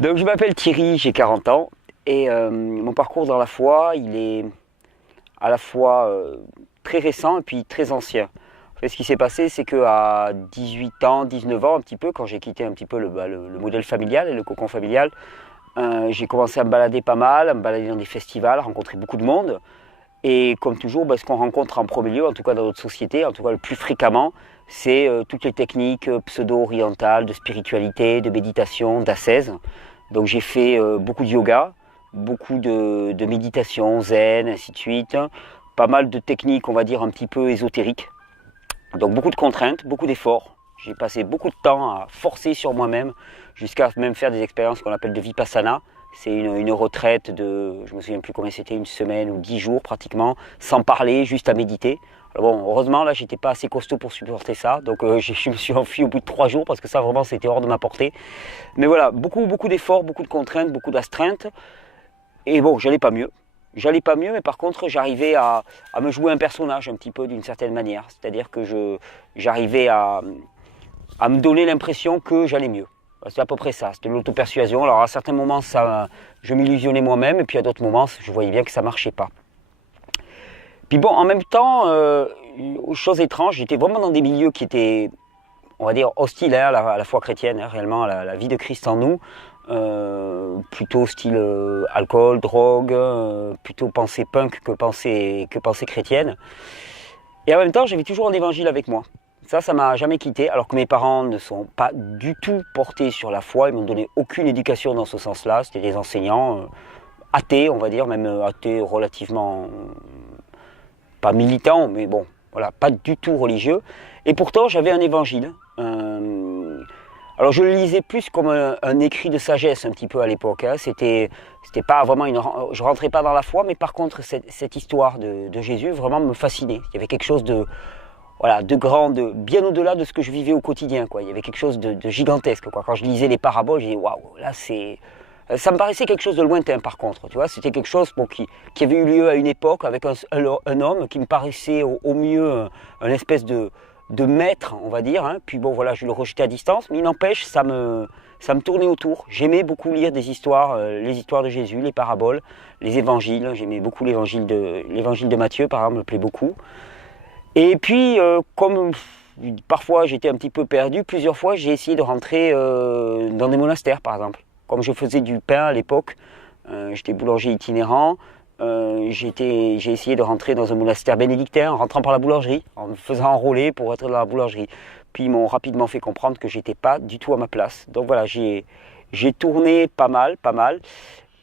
Donc je m'appelle Thierry, j'ai 40 ans et mon parcours dans la foi, il est à la fois très récent et puis très ancien. En fait, ce qui s'est passé, c'est qu'à 18 ans, 19 ans, un petit peu, quand j'ai quitté un petit peu le modèle familial et le cocon familial, j'ai commencé à me balader pas mal, à me balader dans des festivals, à rencontrer beaucoup de monde. Et comme toujours, ce qu'on rencontre en premier lieu, en tout cas dans notre société, en tout cas le plus fréquemment, c'est toutes les techniques pseudo-orientales de spiritualité, de méditation, d'ascèse. Donc j'ai fait beaucoup de yoga, beaucoup de méditation, zen, ainsi de suite. Pas mal de techniques, on va dire, un petit peu ésotériques. Donc beaucoup de contraintes, beaucoup d'efforts. J'ai passé beaucoup de temps à forcer sur moi-même, jusqu'à même faire des expériences qu'on appelle de vipassana. C'est une retraite de, je me souviens plus combien c'était, une semaine ou 10 jours pratiquement, sans parler, juste à méditer. Alors bon, heureusement, là, j'étais pas assez costaud pour supporter ça, donc je me suis enfui au bout de 3 jours parce que ça, vraiment, c'était hors de ma portée. Mais voilà, beaucoup d'efforts, beaucoup de contraintes, beaucoup d'astreintes. Et bon, j'allais pas mieux. J'allais pas mieux, mais par contre, j'arrivais à me jouer un personnage un petit peu d'une certaine manière. C'est-à-dire que j'arrivais à me donner l'impression que j'allais mieux. C'est à peu près ça, c'était l'auto-persuasion. Alors à certains moments, je m'illusionnais moi-même, et puis à d'autres moments, je voyais bien que ça marchait pas. Puis bon, en même temps, chose étrange, j'étais vraiment dans des milieux qui étaient, on va dire, hostiles à la foi chrétienne, réellement, à la vie de Christ en nous. Plutôt style alcool, drogue, plutôt pensée punk que pensée chrétienne. Et en même temps, j'avais toujours un évangile avec moi. Ça m'a jamais quitté, alors que mes parents ne sont pas du tout portés sur la foi, ils m'ont donné aucune éducation dans ce sens-là. C'était des enseignants athées, on va dire, même athées relativement, pas militants, mais bon, voilà, pas du tout religieux. Et pourtant, j'avais un évangile. Alors je le lisais plus comme un écrit de sagesse un petit peu à l'époque. Hein. C'était pas vraiment je rentrais pas dans la foi, mais par contre cette histoire de Jésus vraiment me fascinait. Il y avait quelque chose de voilà de grand, bien au-delà de ce que je vivais au quotidien. Quoi. Il y avait quelque chose de gigantesque. Quoi. Quand je lisais les paraboles, j'ai dit waouh, là c'est ça me paraissait quelque chose de lointain par contre. Tu vois, c'était quelque chose qui avait eu lieu à une époque avec un homme qui me paraissait au mieux un espèce de maître, on va dire. Hein. Puis bon, voilà, je le rejetais à distance, mais il n'empêche, ça me tournait autour. J'aimais beaucoup lire des histoires, les histoires de Jésus, les paraboles, les évangiles. J'aimais beaucoup l'évangile de Matthieu, par exemple, me plaît beaucoup. Et puis, comme parfois j'étais un petit peu perdu, plusieurs fois j'ai essayé de rentrer dans des monastères, par exemple. Comme je faisais du pain à l'époque, j'étais boulanger itinérant. J'ai essayé de rentrer dans un monastère bénédictin en rentrant par la boulangerie, en me faisant enrôler pour être dans la boulangerie. Puis ils m'ont rapidement fait comprendre que j'étais pas du tout à ma place. Donc voilà, j'ai tourné pas mal.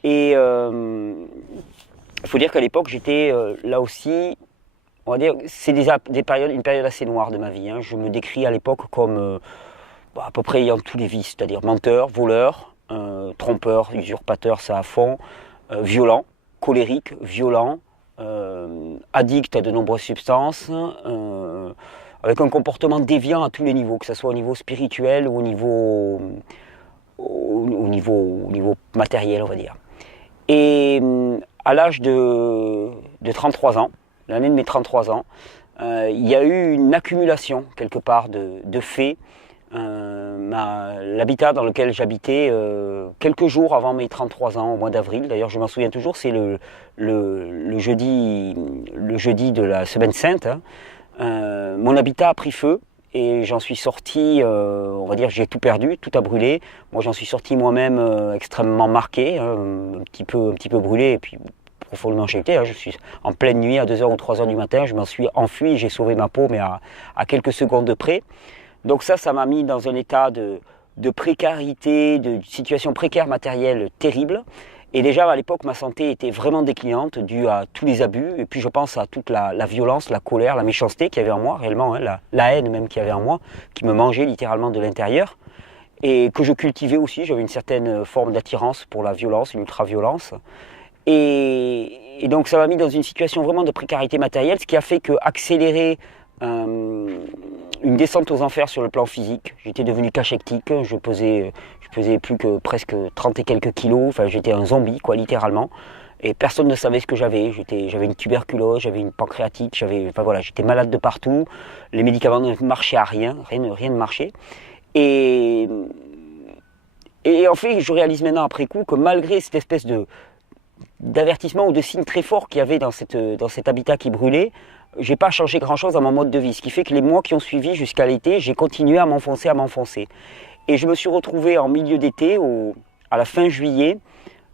Et il faut dire qu'à l'époque, j'étais là aussi, on va dire, c'est une période assez noire de ma vie. Hein. Je me décris à l'époque comme à peu près ayant tous les vices, c'est-à-dire menteur, voleur, trompeur, usurpateur, ça à fond, violent. Colérique, violent, addict à de nombreuses substances, avec un comportement déviant à tous les niveaux, que ce soit au niveau spirituel ou au niveau matériel, on va dire. Et à l'âge de 33 ans, l'année de mes 33 ans, il y a eu une accumulation quelque part de faits. L'habitat dans lequel j'habitais quelques jours avant mes 33 ans, au mois d'avril, d'ailleurs je m'en souviens toujours, c'est le jeudi de la Semaine Sainte, hein. Mon habitat a pris feu et j'en suis sorti, on va dire j'ai tout perdu, tout a brûlé. Moi j'en suis sorti moi-même extrêmement marqué, hein, un petit peu brûlé et puis profondément checké. Hein. Je suis en pleine nuit à 2h ou 3h du matin, je m'en suis enfui et j'ai sauvé ma peau mais à quelques secondes de près. Donc ça m'a mis dans un état de précarité, de situation précaire matérielle terrible. Et déjà à l'époque, ma santé était vraiment déclinante due à tous les abus. Et puis je pense à toute la violence, la colère, la méchanceté qu'il y avait en moi, réellement, hein, la haine même qu'il y avait en moi, qui me mangeait littéralement de l'intérieur. Et que je cultivais aussi, j'avais une certaine forme d'attirance pour la violence, une ultra-violence. Et donc ça m'a mis dans une situation vraiment de précarité matérielle, ce qui a fait que accélérer une descente aux enfers sur le plan physique. J'étais devenu cachectique, je pesais plus que presque 30 et quelques kilos, enfin j'étais un zombie quoi littéralement. Et personne ne savait ce que j'avais. J'avais une tuberculose, j'avais une pancréatite, j'étais malade de partout. Les médicaments ne marchaient à rien ne marchait. Et Et en fait, je réalise maintenant après coup que malgré cette espèce d'avertissement ou de signe très fort qu'il y avait dans cet habitat qui brûlait, j'ai pas changé grand-chose dans mon mode de vie. Ce qui fait que les mois qui ont suivi jusqu'à l'été, j'ai continué à m'enfoncer. Et je me suis retrouvé en milieu d'été, à la fin juillet,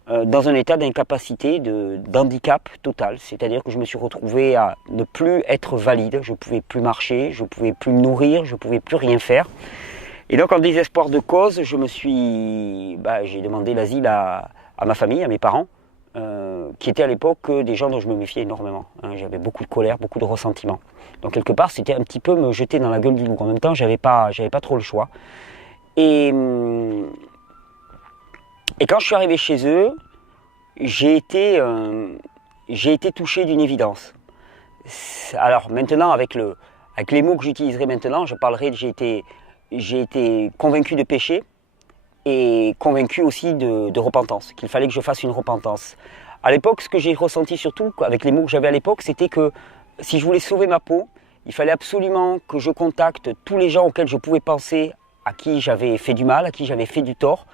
dans un état d'incapacité, d'handicap total. C'est-à-dire que je me suis retrouvé à ne plus être valide, je ne pouvais plus marcher, je ne pouvais plus me nourrir, je ne pouvais plus rien faire. Et donc en désespoir de cause, j'ai demandé l'asile à ma famille, à mes parents, qui étaient à l'époque des gens dont je me méfiais énormément. J'avais beaucoup de colère, beaucoup de ressentiment. Donc quelque part, c'était un petit peu me jeter dans la gueule du loup. En même temps, j'avais pas trop le choix. Et quand je suis arrivé chez eux, j'ai été touché d'une évidence. Alors maintenant, avec les mots que j'utiliserai maintenant, je parlerai de j'ai été convaincu de péché et convaincu aussi de repentance, qu'il fallait que je fasse une repentance. À l'époque, ce que j'ai ressenti surtout, avec les mots que j'avais à l'époque, c'était que si je voulais sauver ma peau, il fallait absolument que je contacte tous les gens auxquels je pouvais penser, à qui j'avais fait du mal, à qui j'avais fait du tort,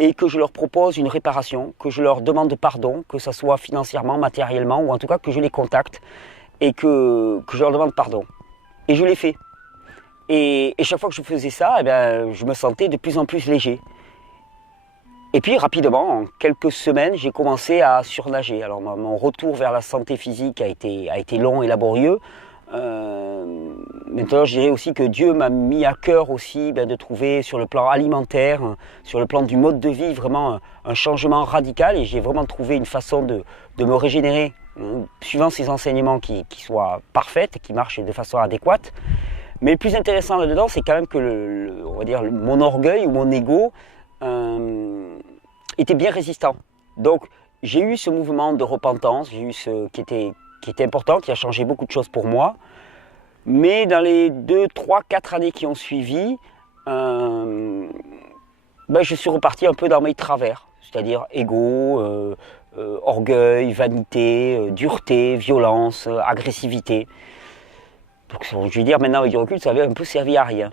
et que je leur propose une réparation, que je leur demande pardon, que ce soit financièrement, matériellement, ou en tout cas que je les contacte et que je leur demande pardon. Et je l'ai fait. Et chaque fois que je faisais ça, je me sentais de plus en plus léger. Et puis rapidement, en quelques semaines, j'ai commencé à surnager. Alors mon retour vers la santé physique a été long et laborieux. Maintenant, je dirais aussi que Dieu m'a mis à cœur aussi de trouver sur le plan alimentaire, sur le plan du mode de vie, vraiment un changement radical. Et j'ai vraiment trouvé une façon de me régénérer, suivant ces enseignements qui soient parfaits, qui marchent de façon adéquate. Mais le plus intéressant là-dedans, c'est quand même que on va dire, mon orgueil ou mon ego était bien résistant. Donc j'ai eu ce mouvement de repentance, j'ai eu ce qui était important, qui a changé beaucoup de choses pour moi. Mais dans les 2, 3, 4 années qui ont suivi, je suis reparti un peu dans mes travers, c'est-à-dire ego, orgueil, vanité, dureté, violence, agressivité. Donc je vais dire maintenant avec du recul, ça avait un peu servi à rien.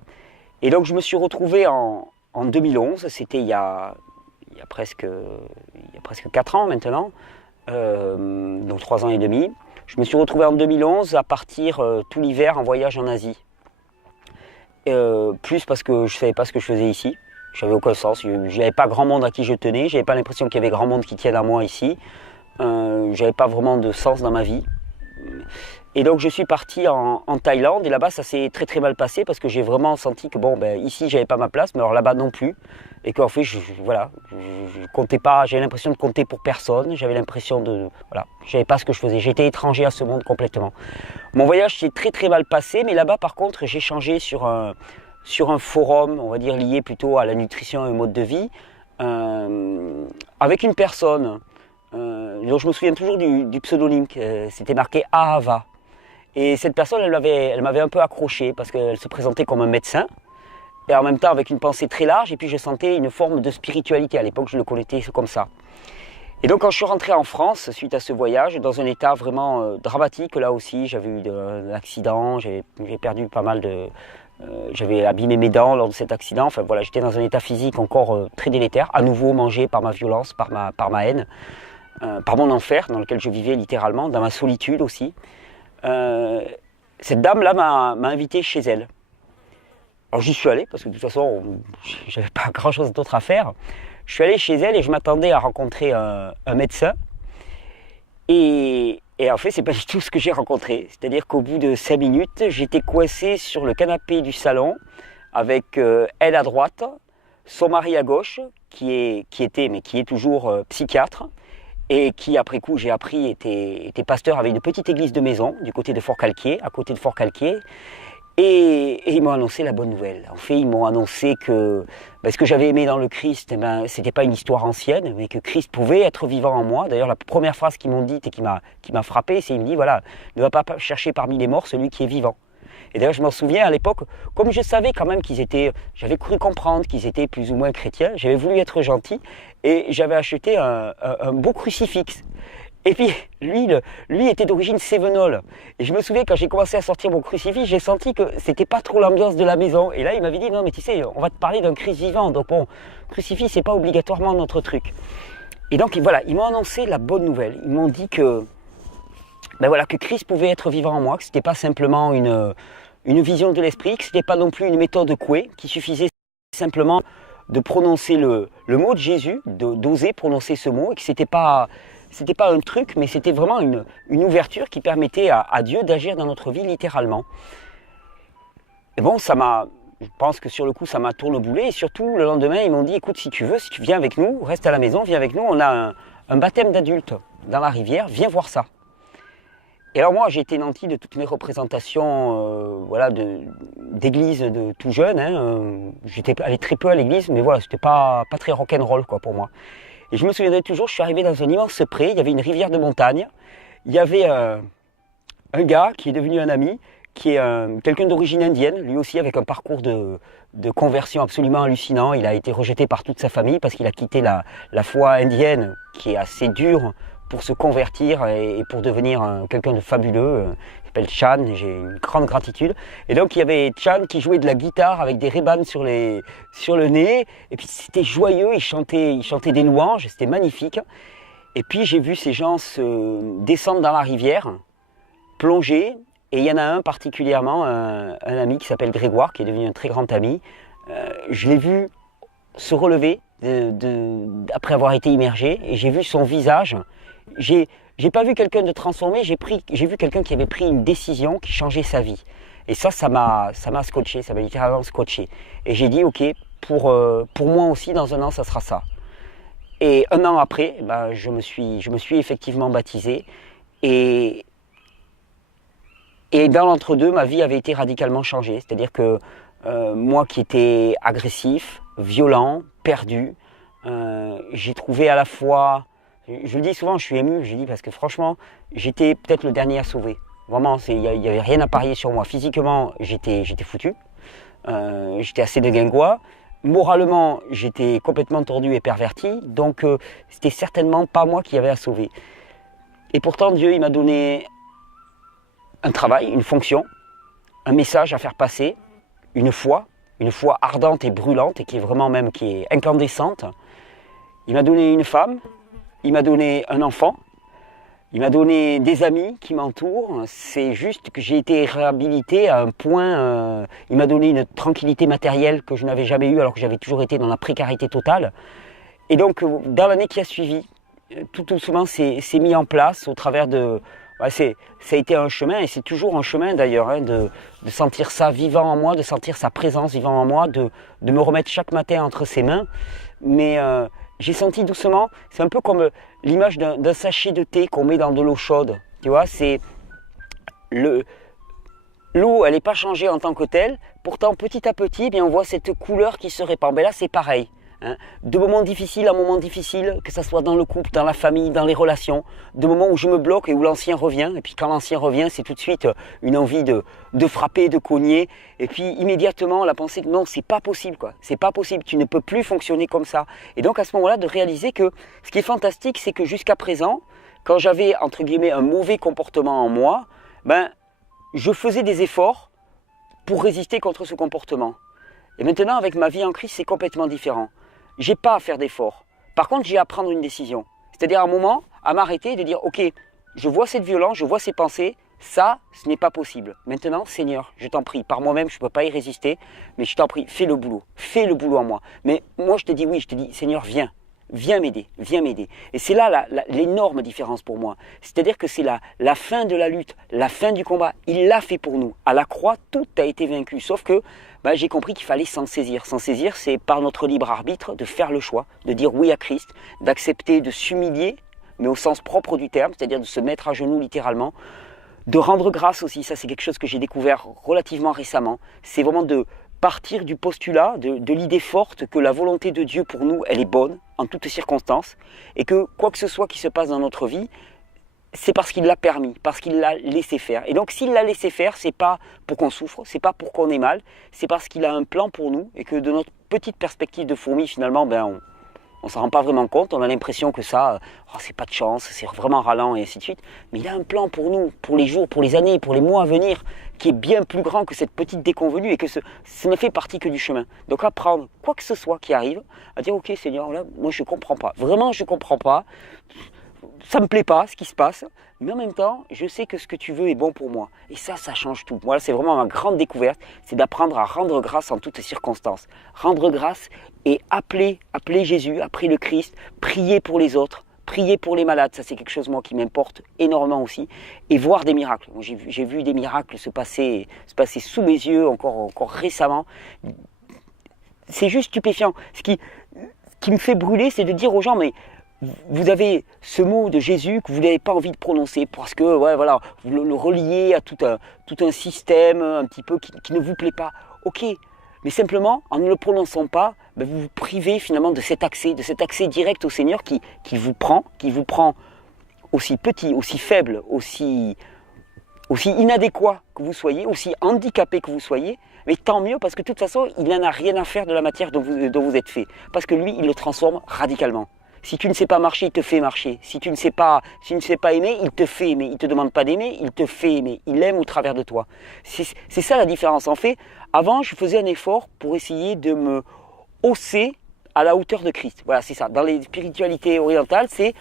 Et donc je me suis retrouvé en 2011, c'était il y a presque 4 ans maintenant, donc 3 ans et demi. Je me suis retrouvé en 2011 à partir tout l'hiver en voyage en Asie. Plus parce que je ne savais pas ce que je faisais ici. Je n'avais aucun sens. Je n'avais pas grand monde à qui je tenais. Je n'avais pas l'impression qu'il y avait grand monde qui tienne à moi ici. Je n'avais pas vraiment de sens dans ma vie. Et donc je suis parti en Thaïlande et là-bas ça s'est très très mal passé parce que j'ai vraiment senti que ici j'avais pas ma place, mais alors là-bas non plus. Et qu'en fait je comptais pas, j'avais l'impression de compter pour personne, j'avais l'impression je savais pas ce que je faisais, j'étais étranger à ce monde complètement. Mon voyage s'est très très mal passé, mais là-bas par contre j'ai échangé sur un forum, on va dire lié plutôt à la nutrition et au mode de vie, avec une personne dont je me souviens toujours du pseudonyme, c'était marqué Ahava. Et cette personne, elle m'avait un peu accroché parce qu'elle se présentait comme un médecin et en même temps avec une pensée très large, et puis je sentais une forme de spiritualité. À l'époque, je le connaissais comme ça. Et donc quand je suis rentré en France, suite à ce voyage, dans un état vraiment dramatique, là aussi, j'avais eu un accident, j'ai perdu pas mal j'avais abîmé mes dents lors de cet accident. Enfin voilà, j'étais dans un état physique encore très délétère, à nouveau mangé par ma violence, par ma haine, par mon enfer dans lequel je vivais littéralement, dans ma solitude aussi. Cette dame-là m'a invité chez elle. Alors j'y suis allé parce que de toute façon, j'avais pas grand-chose d'autre à faire. Je suis allé chez elle et je m'attendais à rencontrer un médecin. Et en fait, c'est pas du tout ce que j'ai rencontré. C'est-à-dire qu'au bout de 5 minutes, j'étais coincé sur le canapé du salon avec elle à droite, son mari à gauche, qui est toujours psychiatre, et qui, après coup, j'ai appris, était pasteur avec une petite église de maison du côté de Fort-Calquier, à côté de Fort-Calquier. Et ils m'ont annoncé la bonne nouvelle. En fait, ils m'ont annoncé que ce que j'avais aimé dans le Christ, c'était pas une histoire ancienne, mais que Christ pouvait être vivant en moi. D'ailleurs, la première phrase qu'ils m'ont dite et qui m'a frappé, c'est: il me dit, voilà, ne va pas chercher parmi les morts celui qui est vivant. Et d'ailleurs, je m'en souviens à l'époque, comme je savais quand même j'avais cru comprendre qu'ils étaient plus ou moins chrétiens, j'avais voulu être gentil et j'avais acheté un beau crucifix. Et puis, lui était d'origine sévenole. Et je me souviens, quand j'ai commencé à sortir mon crucifix, j'ai senti que c'était pas trop l'ambiance de la maison. Et là, il m'avait dit, non, mais tu sais, on va te parler d'un Christ vivant. Donc bon, crucifix, c'est pas obligatoirement notre truc. Et donc, voilà, ils m'ont annoncé la bonne nouvelle. Ils m'ont dit que, ben voilà, que Christ pouvait être vivant en moi, que c'était pas simplement une vision de l'esprit, que c'était pas non plus une méthode couée, qu'il suffisait simplement de prononcer le mot de Jésus, d'oser prononcer ce mot, et que c'était pas un truc, mais c'était vraiment une ouverture qui permettait à Dieu d'agir dans notre vie littéralement. Et bon, je pense que sur le coup, ça m'a tourneboulé. Et surtout, le lendemain, ils m'ont dit, écoute, si tu veux, si tu viens avec nous, reste à la maison, viens avec nous, on a un baptême d'adulte dans la rivière, viens voir ça. Et alors moi, j'ai été nanti de toutes mes représentations voilà, d'église de tout jeune. Hein, j'étais allé très peu à l'église, mais voilà, c'était pas très rock'n'roll quoi, pour moi. Et je me souviendrai toujours, je suis arrivé dans un immense pré, il y avait une rivière de montagne, il y avait un gars qui est devenu un ami, qui est quelqu'un d'origine indienne, lui aussi avec un parcours de conversion absolument hallucinant. Il a été rejeté par toute sa famille parce qu'il a quitté la foi indienne, qui est assez dure, pour se convertir et pour devenir quelqu'un de fabuleux. Il s'appelle Chan, et j'ai une grande gratitude. Et donc il y avait Chan qui jouait de la guitare avec des Ray-Ban sur le nez, et puis c'était joyeux, il chantait des louanges, c'était magnifique. Et puis j'ai vu ces gens se descendre dans la rivière, plonger, et il y en a un particulièrement, un ami qui s'appelle Grégoire, qui est devenu un très grand ami. Je l'ai vu se relever après avoir été immergé, et j'ai vu son visage. J'ai pas vu quelqu'un de transformé, j'ai vu quelqu'un qui avait pris une décision qui changeait sa vie. Et ça m'a scotché, ça m'a littéralement scotché. Et j'ai dit, ok, pour moi aussi, dans un an, ça sera ça. Et un an après, ben, je me suis effectivement baptisé. Et dans l'entre-deux, ma vie avait été radicalement changée. C'est-à-dire que moi qui étais agressif, violent, perdu, j'ai trouvé à la fois... Je le dis souvent, je suis ému, je le dis parce que franchement, j'étais peut-être le dernier à sauver. Vraiment, il n'y avait rien à parier sur moi. Physiquement, j'étais foutu. J'étais assez déglingois. Moralement, j'étais complètement tordu et perverti. Donc, c'était certainement pas moi qui avait à sauver. Et pourtant, Dieu, il m'a donné un travail, une fonction, un message à faire passer, une foi ardente et brûlante, et qui est incandescente. Il m'a donné une femme, il m'a donné un enfant, il m'a donné des amis qui m'entourent. C'est juste que j'ai été réhabilité à un point, il m'a donné une tranquillité matérielle que je n'avais jamais eue alors que j'avais toujours été dans la précarité totale. Et donc, dans l'année qui a suivi, tout doucement, c'est mis en place au travers de... Ouais, ça a été un chemin, et c'est toujours un chemin d'ailleurs, hein, de sentir ça vivant en moi, de sentir sa présence vivant en moi, de me remettre chaque matin entre ses mains. Mais j'ai senti doucement, c'est un peu comme l'image d'un sachet de thé qu'on met dans de l'eau chaude. Tu vois, c'est l'eau, elle n'est pas changée en tant que telle. Pourtant, petit à petit, eh bien, on voit cette couleur qui se répand. Ben là, c'est pareil. Hein. De moments difficiles à moments difficiles, que ce soit dans le couple, dans la famille, dans les relations, de moments où je me bloque et où l'ancien revient, et puis quand l'ancien revient, c'est tout de suite une envie de frapper, de cogner, et puis immédiatement la pensée que non, c'est pas possible, quoi, c'est pas possible, tu ne peux plus fonctionner comme ça. Et donc à ce moment-là, de réaliser que ce qui est fantastique, c'est que jusqu'à présent, quand j'avais entre guillemets un mauvais comportement en moi, ben, je faisais des efforts pour résister contre ce comportement. Et maintenant, avec ma vie en Christ, c'est complètement différent. J'ai pas à faire d'efforts. Par contre, j'ai à prendre une décision. C'est-à-dire à un moment, à m'arrêter et de dire, ok, je vois cette violence, je vois ces pensées, ça, ce n'est pas possible. Maintenant, Seigneur, je t'en prie, par moi-même, je ne peux pas y résister, mais je t'en prie, fais le boulot en moi. Mais moi, je te dis oui, je te dis, Seigneur, viens m'aider. Et c'est là l'énorme différence pour moi. C'est-à-dire que c'est la fin de la lutte, la fin du combat. Il l'a fait pour nous. À la croix, tout a été vaincu. Sauf que j'ai compris qu'il fallait s'en saisir. S'en saisir, c'est par notre libre arbitre de faire le choix, de dire oui à Christ, d'accepter de s'humilier, mais au sens propre du terme, c'est-à-dire de se mettre à genoux littéralement, de rendre grâce aussi. Ça, c'est quelque chose que j'ai découvert relativement récemment. C'est vraiment de partir du postulat, de l'idée forte que la volonté de Dieu pour nous, elle est bonne en toutes circonstances, et que quoi que ce soit qui se passe dans notre vie, c'est parce qu'il l'a permis, parce qu'il l'a laissé faire. Et donc s'il l'a laissé faire, c'est pas pour qu'on souffre, c'est pas pour qu'on ait mal, c'est parce qu'il a un plan pour nous, et que de notre petite perspective de fourmi, finalement, On ne s'en rend pas vraiment compte, on a l'impression que ça, c'est pas de chance, c'est vraiment ralent et ainsi de suite. Mais il a un plan pour nous, pour les jours, pour les années, pour les mois à venir, qui est bien plus grand que cette petite déconvenue et que ça ne fait partie que du chemin. Donc apprendre quoi que ce soit qui arrive, à dire ok Seigneur, là, moi je ne comprends pas, vraiment je ne comprends pas, ça ne me plaît pas ce qui se passe, mais en même temps, je sais que ce que tu veux est bon pour moi. Et ça change tout. Voilà, c'est vraiment ma grande découverte, c'est d'apprendre à rendre grâce en toutes circonstances. Rendre grâce et appeler Jésus, appeler le Christ, prier pour les autres, prier pour les malades. Ça, c'est quelque chose, moi, qui m'importe énormément aussi. Et voir des miracles. Moi, j'ai vu des miracles se passer sous mes yeux encore récemment. C'est juste stupéfiant. Ce qui me fait brûler, c'est de dire aux gens, mais vous avez ce mot de Jésus que vous n'avez pas envie de prononcer parce que voilà, vous le reliez à tout un système un petit peu qui ne vous plaît pas. Ok, mais simplement en ne le prononçant pas, vous vous privez finalement de cet accès direct au Seigneur qui vous prend aussi petit, aussi faible, aussi inadéquat que vous soyez, aussi handicapé que vous soyez. Mais tant mieux parce que de toute façon, il n'en a rien à faire de la matière dont vous êtes fait. Parce que lui, il le transforme radicalement. Si tu ne sais pas marcher, il te fait marcher. Si tu ne sais pas aimer, il te fait aimer. Il ne te demande pas d'aimer, il te fait aimer. Il aime au travers de toi. C'est ça la différence. En fait, avant, je faisais un effort pour essayer de me hausser à la hauteur de Christ. Voilà, c'est ça. Dans les spiritualités orientales, c'est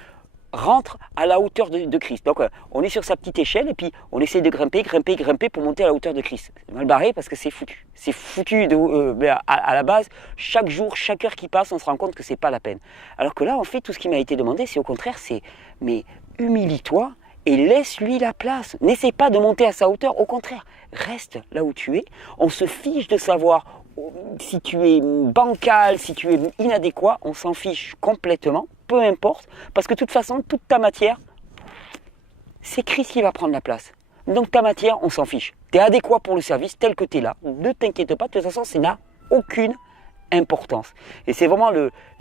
rentre à la hauteur de Christ. Donc on est sur sa petite échelle et puis on essaie de grimper pour monter à la hauteur de Christ. C'est mal barré parce que c'est foutu. C'est foutu à la base. Chaque jour, chaque heure qui passe, on se rend compte que c'est pas la peine. Alors que là, en fait, tout ce qui m'a été demandé, c'est au contraire, mais humilie-toi et laisse-lui la place. N'essaie pas de monter à sa hauteur. Au contraire, reste là où tu es. On se fiche de savoir si tu es bancal, si tu es inadéquat, on s'en fiche complètement, peu importe, parce que de toute façon, toute ta matière, c'est Christ qui va prendre la place. Donc ta matière, on s'en fiche. Tu es adéquat pour le service tel que tu es là, ne t'inquiète pas, de toute façon, ça n'a aucune importance. Et c'est vraiment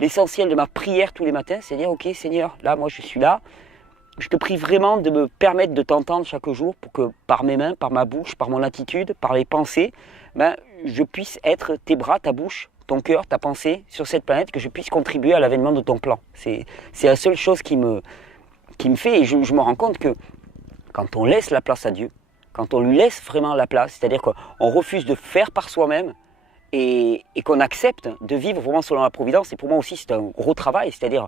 l'essentiel de ma prière tous les matins, c'est dire, ok Seigneur, là, moi je suis là, je te prie vraiment de me permettre de t'entendre chaque jour pour que par mes mains, par ma bouche, par mon attitude, par les pensées, je puisse être tes bras, ta bouche, ton cœur, ta pensée sur cette planète, que je puisse contribuer à l'avènement de ton plan. C'est la seule chose qui me fait, et je me rends compte que quand on laisse la place à Dieu, quand on lui laisse vraiment la place, c'est-à-dire qu'on refuse de faire par soi-même, et qu'on accepte de vivre vraiment selon la providence, et pour moi aussi c'est un gros travail, c'est-à-dire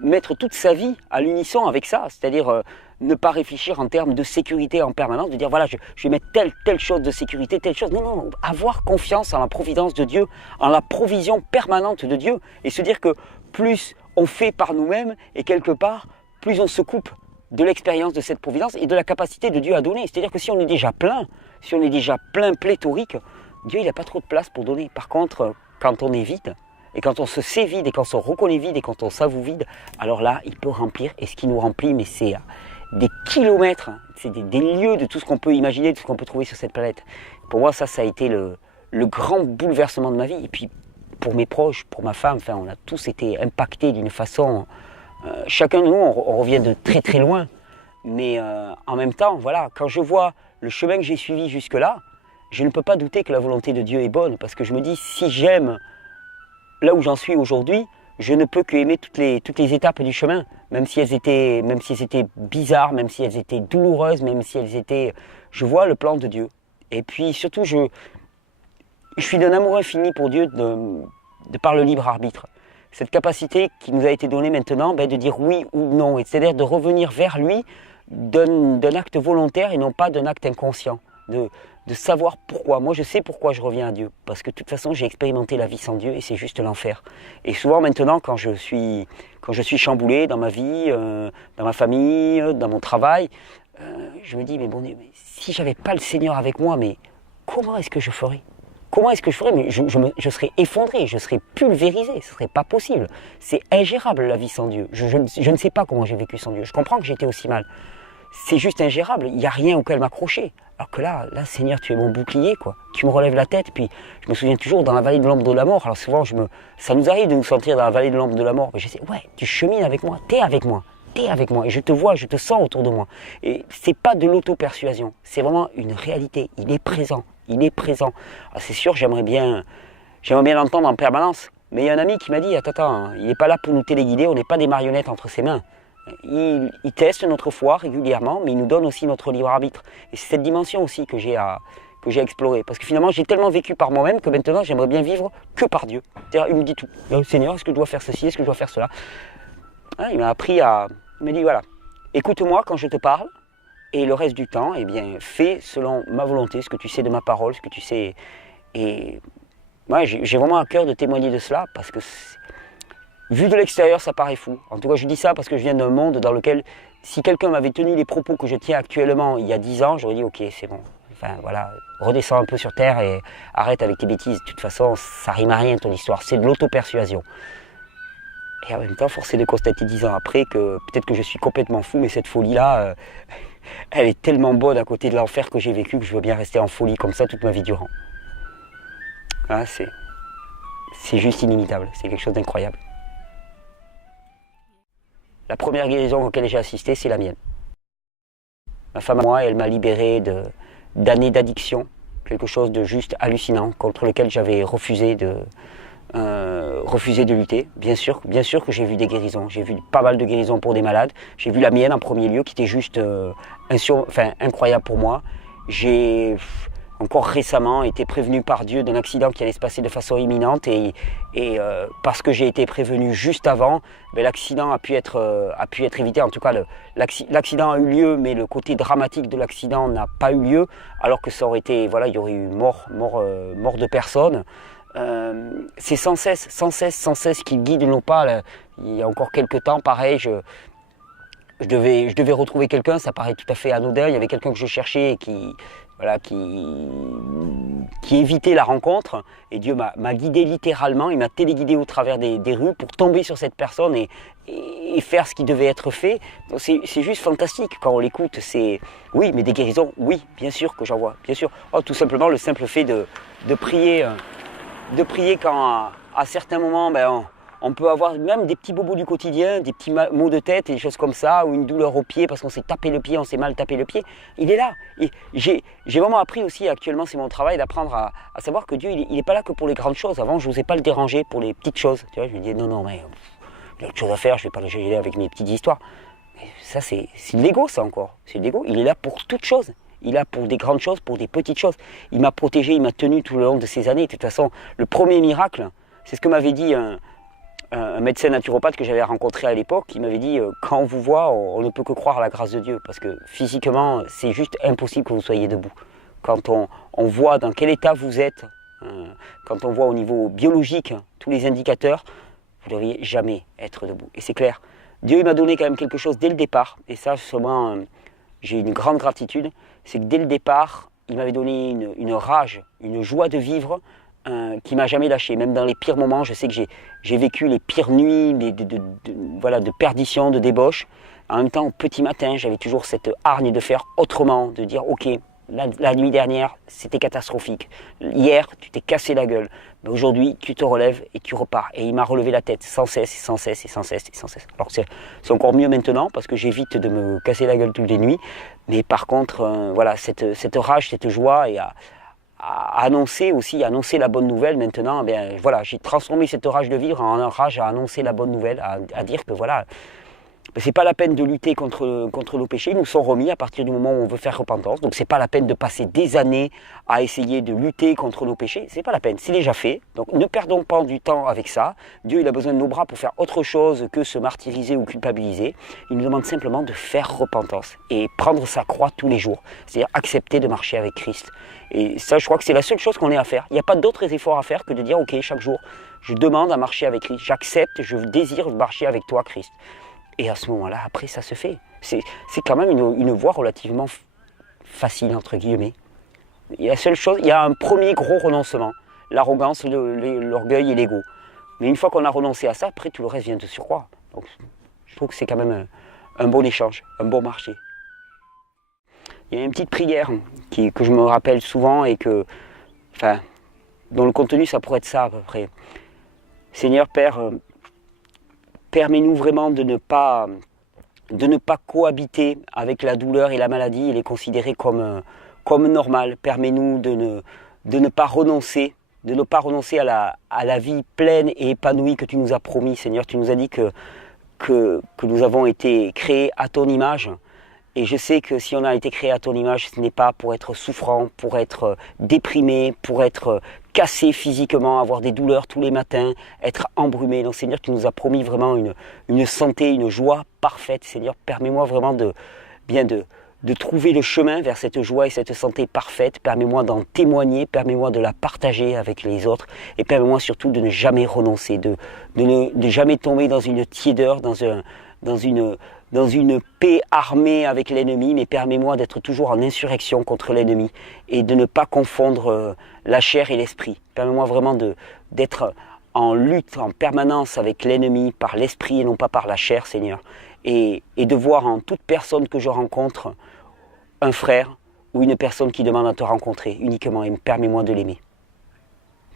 mettre toute sa vie à l'unisson avec ça, c'est-à-dire ne pas réfléchir en termes de sécurité en permanence, de dire voilà je vais mettre telle chose de sécurité, telle chose, non, avoir confiance en la providence de Dieu, en la provision permanente de Dieu, et se dire que plus on fait par nous-mêmes, et quelque part, plus on se coupe de l'expérience de cette providence et de la capacité de Dieu à donner, c'est-à-dire que si on est déjà plein, pléthorique, Dieu, il n'a pas trop de place pour donner. Par contre, quand on est vide, et quand on se sait vide, et quand on se reconnaît vide, et quand on s'avoue vide, alors là, il peut remplir. Et ce qui nous remplit, mais c'est des kilomètres, c'est des lieux de tout ce qu'on peut imaginer, de tout ce qu'on peut trouver sur cette planète. Pour moi, ça a été le grand bouleversement de ma vie. Et puis, pour mes proches, pour ma femme, on a tous été impactés d'une façon... chacun de nous, on revient de très très loin. Mais en même temps, voilà, quand je vois le chemin que j'ai suivi jusque-là, je ne peux pas douter que la volonté de Dieu est bonne, parce que je me dis, si j'aime là où j'en suis aujourd'hui, je ne peux que aimer toutes les étapes du chemin, même si elles étaient bizarres, même si elles étaient douloureuses, même si elles étaient... Je vois le plan de Dieu. Et puis surtout, je suis d'un amour infini pour Dieu de par le libre arbitre. Cette capacité qui nous a été donnée maintenant, de dire oui ou non, c'est-à-dire de revenir vers lui d'un acte volontaire et non pas d'un acte inconscient. De savoir pourquoi. Moi, je sais pourquoi je reviens à Dieu. Parce que de toute façon, j'ai expérimenté la vie sans Dieu et c'est juste l'enfer. Et souvent, maintenant, quand je suis chamboulé dans ma vie, dans ma famille, dans mon travail, je me dis, mais bon, si j'avais pas le Seigneur avec moi, mais comment est-ce que je ferais ? Comment est-ce que je ferais ? Mais je serais effondré, je serais pulvérisé, ce serait pas possible. C'est ingérable la vie sans Dieu. Je ne sais pas comment j'ai vécu sans Dieu. Je comprends que j'étais aussi mal. C'est juste ingérable, il n'y a rien auquel m'accrocher. Alors que là, Seigneur, tu es mon bouclier, quoi. Tu me relèves la tête, puis je me souviens toujours dans la vallée de l'ombre de la mort. Alors souvent, ça nous arrive de nous sentir dans la vallée de l'ombre de la mort. Mais je sais, ouais, tu chemines avec moi, t'es avec moi, et je te vois, je te sens autour de moi. Et c'est pas de l'auto-persuasion, c'est vraiment une réalité. Il est présent. Alors c'est sûr, j'aimerais bien l'entendre en permanence. Mais il y a un ami qui m'a dit, attends, il n'est pas là pour nous téléguider, on n'est pas des marionnettes entre ses mains. Il teste notre foi régulièrement, mais il nous donne aussi notre libre arbitre. Et c'est cette dimension aussi que j'ai à explorer. Parce que finalement, j'ai tellement vécu par moi-même que maintenant, j'aimerais bien vivre que par Dieu. C'est-à-dire, il me dit tout. Seigneur, est-ce que je dois faire ceci? Est-ce que je dois faire cela? Il m'a appris à... Il m'a dit, voilà, écoute-moi quand je te parle, et le reste du temps, eh bien, fais selon ma volonté, ce que tu sais de ma parole, ce que tu sais. Et moi, j'ai vraiment à cœur de témoigner de cela, parce que vu de l'extérieur, ça paraît fou. En tout cas, je dis ça parce que je viens d'un monde dans lequel, si quelqu'un m'avait tenu les propos que je tiens actuellement il y a 10 ans, j'aurais dit, ok, c'est bon. Enfin, voilà, redescends un peu sur terre et arrête avec tes bêtises. De toute façon, ça rime à rien ton histoire, c'est de l'auto-persuasion. Et en même temps, force est de constater 10 ans après que peut-être que je suis complètement fou, mais cette folie-là, elle est tellement bonne à côté de l'enfer que j'ai vécu que je veux bien rester en folie comme ça toute ma vie durant. Ah, c'est juste inimitable, c'est quelque chose d'incroyable. La première guérison auquel j'ai assisté, c'est la mienne. Ma femme à moi, elle m'a libéré d'années d'addiction, quelque chose de juste hallucinant, contre lequel j'avais refusé de lutter. Bien sûr que j'ai vu des guérisons, j'ai vu pas mal de guérisons pour des malades. J'ai vu la mienne en premier lieu, qui était juste incroyable pour moi. J'ai encore récemment été prévenu par Dieu d'un accident qui allait se passer de façon imminente et parce que j'ai été prévenu juste avant, l'accident a pu être évité. En tout cas, l'accident a eu lieu, mais le côté dramatique de l'accident n'a pas eu lieu, alors que ça aurait été, voilà, il y aurait eu mort de personnes. C'est sans cesse qui guide nos pas. Là. Il y a encore quelques temps, pareil, je devais retrouver quelqu'un, ça paraît tout à fait anodin. Il y avait quelqu'un que je cherchais et qui évitait la rencontre. Et Dieu m'a guidé littéralement, il m'a téléguidé au travers des rues pour tomber sur cette personne et faire ce qui devait être fait. C'est juste fantastique quand on l'écoute. Oui, mais des guérisons, oui, bien sûr que j'en vois, bien sûr. Tout simplement le simple fait de prier quand à certains moments, on peut avoir même des petits bobos du quotidien, des petits maux de tête et des choses comme ça, ou une douleur au pied parce qu'on s'est tapé le pied, on s'est mal tapé le pied. Il est là. J'ai vraiment appris aussi, actuellement c'est mon travail, d'apprendre à savoir que Dieu, il n'est pas là que pour les grandes choses. Avant, je n'osais pas le déranger pour les petites choses. Tu vois, je lui disais non, mais il y a autre chose à faire, je ne vais pas le gérer avec mes petites histoires. Mais ça, c'est de l'ego, ça encore. C'est de l'ego. Il est là pour toutes choses. Il est là pour des grandes choses, pour des petites choses. Il m'a protégé, il m'a tenu tout le long de ces années. De toute façon, le premier miracle, c'est ce que m'avait dit un médecin naturopathe que j'avais rencontré à l'époque. Il m'avait dit, quand on vous voit, on ne peut que croire à la grâce de Dieu. Parce que physiquement, c'est juste impossible que vous soyez debout. Quand on voit dans quel état vous êtes, quand on voit au niveau biologique tous les indicateurs, vous ne devriez jamais être debout. Et c'est clair. Dieu il m'a donné quand même quelque chose dès le départ. Et ça, sûrement, j'ai une grande gratitude. C'est que dès le départ, il m'avait donné une rage, une joie de vivre qui m'a jamais lâché. Même dans les pires moments, je sais que j'ai vécu les pires nuits de perdition, de débauche. En même temps, au petit matin, j'avais toujours cette hargne de faire autrement, de dire ok, la nuit dernière, c'était catastrophique. Hier, tu t'es cassé la gueule. Mais aujourd'hui, tu te relèves et tu repars. Et il m'a relevé la tête sans cesse, et sans cesse, et sans cesse, et sans cesse. Alors c'est encore mieux maintenant parce que j'évite de me casser la gueule toutes les nuits. Mais par contre, voilà, cette rage, cette joie et à annoncer la bonne nouvelle maintenant. Voilà, j'ai transformé cette rage de vivre en rage à annoncer la bonne nouvelle, à dire que voilà, c'est pas la peine de lutter contre nos péchés, ils nous sont remis à partir du moment où on veut faire repentance. Donc c'est pas la peine de passer des années à essayer de lutter contre nos péchés, c'est pas la peine, c'est déjà fait. Donc ne perdons pas du temps avec ça. Dieu il a besoin de nos bras pour faire autre chose que se martyriser ou culpabiliser. Il nous demande simplement de faire repentance et prendre sa croix tous les jours, c'est-à-dire accepter de marcher avec Christ. Et ça je crois que c'est la seule chose qu'on ait à faire. Il n'y a pas d'autres efforts à faire que de dire ok, chaque jour je demande à marcher avec Christ, j'accepte, je désire marcher avec toi Christ. Et à ce moment-là, après, ça se fait. C'est quand même une voie relativement facile, entre guillemets. Il y a un premier gros renoncement. L'arrogance, l'orgueil et l'ego. Mais une fois qu'on a renoncé à ça, après, tout le reste vient de surcroît. Donc, je trouve que c'est quand même un bon échange, un bon marché. Il y a une petite prière que je me rappelle souvent et dont le contenu, ça pourrait être ça à peu près. Seigneur Père, permets-nous vraiment de ne pas cohabiter avec la douleur et la maladie et les considérer comme normales. Permets-nous de ne pas renoncer de ne pas renoncer à la vie pleine et épanouie que tu nous as promis, Seigneur. Tu nous as dit que nous avons été créés à ton image. Et je sais que si on a été créé à ton image, ce n'est pas pour être souffrant, pour être déprimé, pour être cassé physiquement, avoir des douleurs tous les matins, être embrumé. Donc Seigneur, tu nous as promis vraiment une santé, une joie parfaite. Seigneur, permets-moi vraiment de trouver le chemin vers cette joie et cette santé parfaite. Permets-moi d'en témoigner, permets-moi de la partager avec les autres et permets-moi surtout de ne jamais renoncer, de jamais tomber dans une tiédeur, dans une paix armée avec l'ennemi, mais permets-moi d'être toujours en insurrection contre l'ennemi et de ne pas confondre la chair et l'esprit. Permets-moi vraiment d'être en lutte en permanence avec l'ennemi par l'esprit et non pas par la chair, Seigneur. Et de voir en toute personne que je rencontre un frère ou une personne qui demande à te rencontrer uniquement et permets-moi de l'aimer.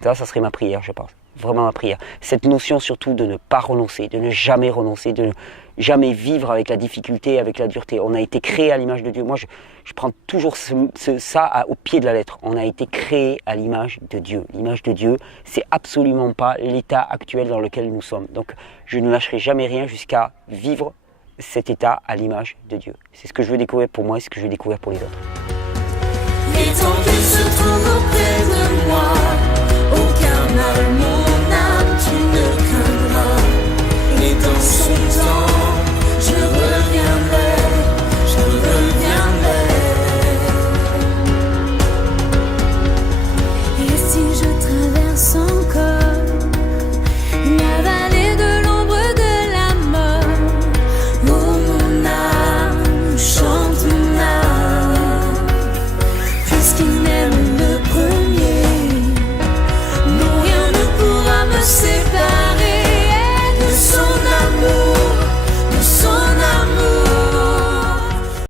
Ça serait ma prière, je pense. Vraiment ma prière. Cette notion surtout de ne pas renoncer, de ne jamais renoncer, de ne jamais vivre avec la difficulté, avec la dureté. On a été créé à l'image de Dieu. Moi, je prends toujours ça au pied de la lettre. On a été créé à l'image de Dieu. L'image de Dieu, c'est absolument pas l'état actuel dans lequel nous sommes. Donc, je ne lâcherai jamais rien jusqu'à vivre cet état à l'image de Dieu. C'est ce que je veux découvrir pour moi et ce que je veux découvrir pour les autres. L'étendue se trouve auprès de moi, aucun mal, mon âme, tu ne craindras, et dans son temps.